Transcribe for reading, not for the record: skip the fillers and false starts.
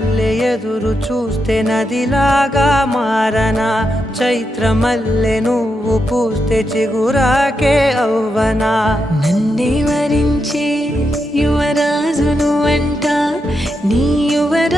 మల్లె ఎదురు చూస్తే నదిలాగా మారనా చైత్ర మల్లె నువ్వు పూస్తే చిగురాకే అవ్వనా నన్నే వరించే యువరాజును అంట నీ యువరాజు